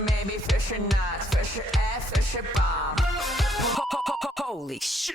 Maybe Fisher nuts, Fisher F, Fisher bomb. Holy shit.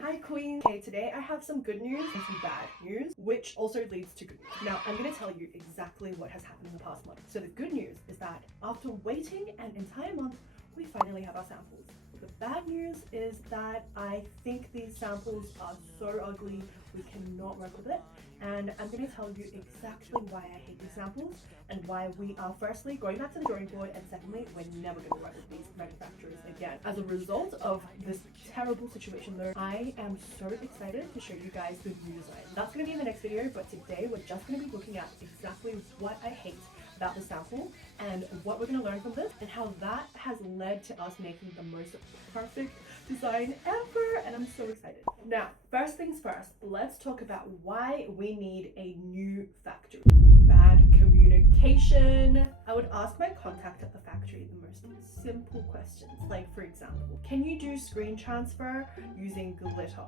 Hi Queen! Okay, today I have some good news and some bad news, which also leads to good news. Now, I'm going to tell you exactly what has happened in the past month. So the good news is that after waiting an entire month, we finally have our samples. The bad news is that I think these samples are so ugly, we cannot work with it. And I'm going to tell you exactly why I hate these samples and why we are firstly going back to the drawing board, and secondly, we're never going to work with these manufacturers again. As a result of this terrible situation though, I am so excited to show you guys the new design. That's going to be in the next video, but today we're just going to be looking at exactly what I hate about the sample and what we're going to learn from this and how that has led to us making the most perfect design ever, and I'm so excited. Now, first things first, let's talk about why we need a new factory. Bad communication. I would ask my contact at the factory the most simple questions, like for example, can you do screen transfer using glitter?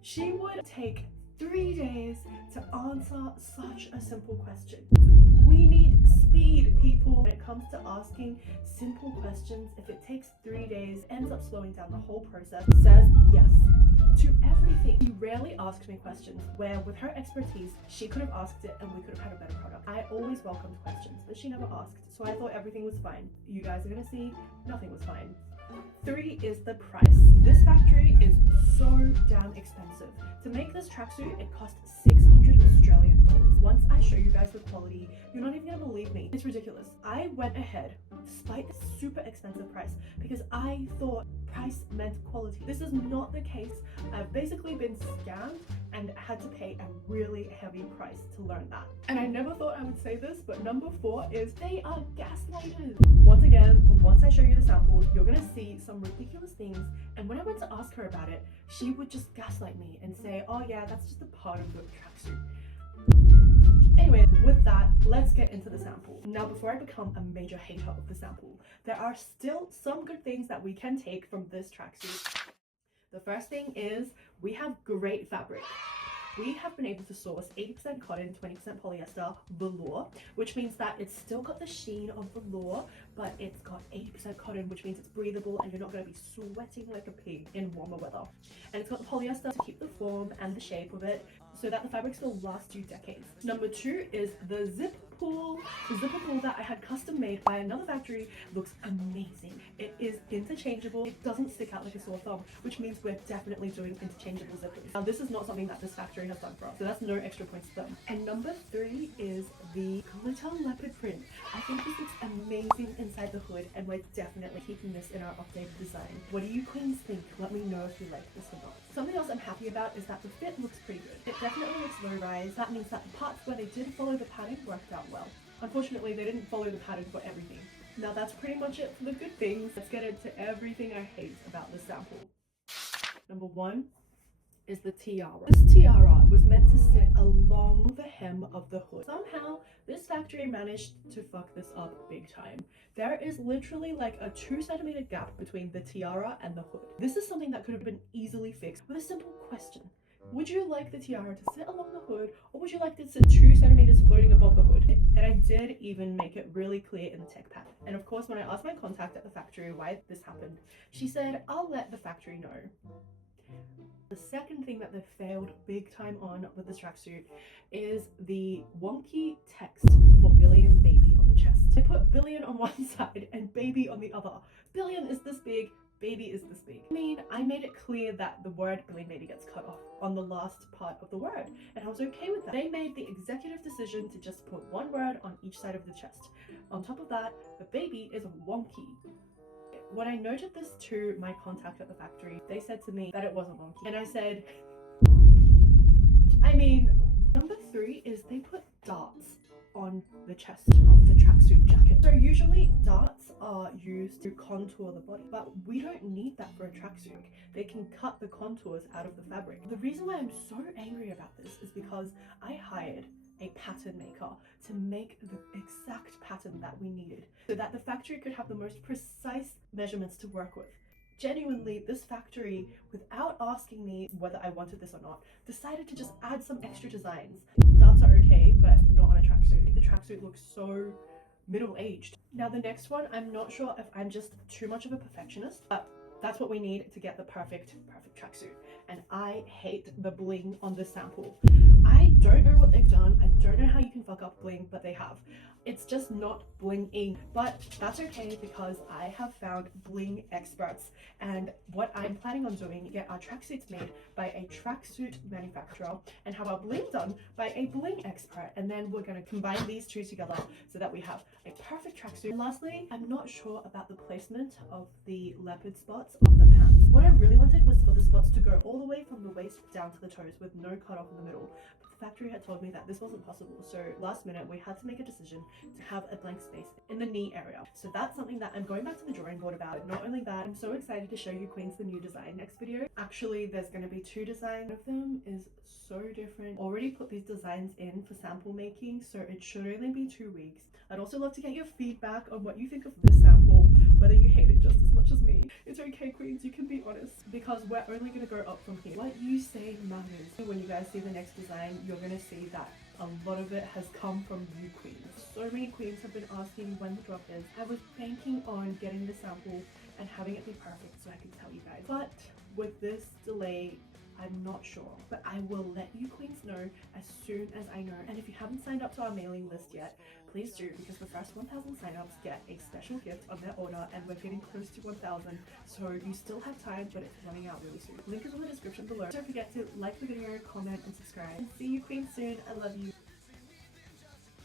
She would take 3 days to answer such a simple question. We need speed, people. When it comes to asking simple questions, if it takes 3 days, ends up slowing down the whole process. Says yes to everything. She rarely asks me questions where with her expertise, she could have asked it and we could have had a better product. I always welcomed questions, but she never asked. So I thought everything was fine. You guys are gonna see, nothing was fine. 3 is the price. This factory is so damn expensive. To make this tracksuit, it cost 600 Australian dollars. Once I show you guys the quality, you're not even gonna believe me. It's ridiculous. I went ahead despite the super expensive price because I thought price meant quality. This is not the case. I've basically been scammed and had to pay a really heavy price to learn that. And I never thought I would say this, but number 4 is they are gaslighters. Once again, once I show you the samples, you're gonna see some ridiculous things, and when I went to ask her about it, she would just gaslight me and say, oh yeah, that's just a part of the tracksuit. Anyway, with that, let's get into the sample. Now, before I become a major hater of the sample, there are still some good things that we can take from this tracksuit. The first thing is we have great fabric. We have been able to source 80% cotton, 20% polyester, velour, which means that it's still got the sheen of velour, but it's got 80% cotton, which means it's breathable and you're not going to be sweating like a pig in warmer weather. And it's got the polyester to keep the form and the shape of it so that the fabrics will last you decades. Number 2 is the zip pull. The zipper pull that I had custom made by another factory looks amazing. It is interchangeable. It doesn't stick out like a sore thumb, which means we're definitely doing interchangeable zippers. Now, this is not something that this factory has done for us, so that's no extra points to them. And number 3 is the glitter leopard print. I think this looks amazing inside the hood, and we're definitely keeping this in our updated design. What do you queens think? Let me know if you like this or not. Something else I'm happy about is that the fit looks pretty good. It definitely looks low-rise. That means that the parts where they did follow the pattern worked out well. Unfortunately, they didn't follow the pattern for everything. Now that's pretty much it for the good things. Let's get into everything I hate about this sample. Number 1 is the tiara. This tiara was meant to sit along the hem of the hood. Somehow, this factory managed to fuck this up big time. There is literally like a 2 centimeter gap between the tiara and the hood. This is something that could have been easily fixed with a simple question. Would you like the tiara to sit along the hood, or would you like it to sit 2 centimeters floating above the hood? And I did even make it really clear in the tech pack. And of course, when I asked my contact at the factory why this happened, she said, I'll let the factory know. The second thing that they failed big time on with this tracksuit is the wonky text for billion baby on the chest. They put billion on one side and baby on the other. Billion is this big, baby is this big. I mean, I made it clear that the word billion baby gets cut off on the last part of the word, and I was okay with that. They made the executive decision to just put one word on each side of the chest. On top of that, the baby is wonky. When I noted this to my contact at the factory, they said to me that it wasn't wonky. And I said, I mean, number 3 is they put darts on the chest of the tracksuit jacket. So usually darts are used to contour the body, but we don't need that for a tracksuit. They can cut the contours out of the fabric. The reason why I'm so angry about this is because I hired a pattern maker to make the exact pattern that we needed so that the factory could have the most precise measurements to work with. Genuinely, this factory, without asking me whether I wanted this or not, decided to just add some extra designs. Darts are okay, but not on a tracksuit. The tracksuit looks so middle-aged. Now the next one, I'm not sure if I'm just too much of a perfectionist, but that's what we need to get the perfect tracksuit. And I hate the bling on this sample. I don't know what they've done. I don't know how you can fuck up bling, but they have. It's just not bling-ing, but that's okay because I have found bling experts, and what I'm planning on doing, get our tracksuits made by a tracksuit manufacturer and have our bling done by a bling expert, and then we're going to combine these two together so that we have a perfect tracksuit. And lastly, I'm not sure about the placement of the leopard spots on the pants. What I really wanted was for the spots to go all the way from the waist down to the toes with no cutoff in the middle. The factory had told me that this wasn't possible, so last minute we had to make a decision to have a blank space in the knee area. So that's something that I'm going back to the drawing board about. Not only that, I'm so excited to show you queens the new design next video. Actually, there's going to be 2 designs. One of them is so different. Already put these designs in for sample making, so it should only be 2 weeks. I'd also love to get your feedback on what you think of this sample, whether you hate it just as much as me. It's okay, queens, you can be honest, because we're only going to go up from here. What you say matters. When you guys see the next design, you're going to see that a lot of it has come from you queens. So many queens have been asking when the drop is. I was banking on getting the sample and having it be perfect so I can tell you guys. But with this delay, I'm not sure, but I will let you queens know as soon as I know. And if you haven't signed up to our mailing list yet, please do, because the first 1,000 signups get a special gift on their order, and we're getting close to 1,000, so you still have time, but it's running out really soon. Link is in the description below. Don't forget to like the video, comment, and subscribe. And see you queens soon. I love you.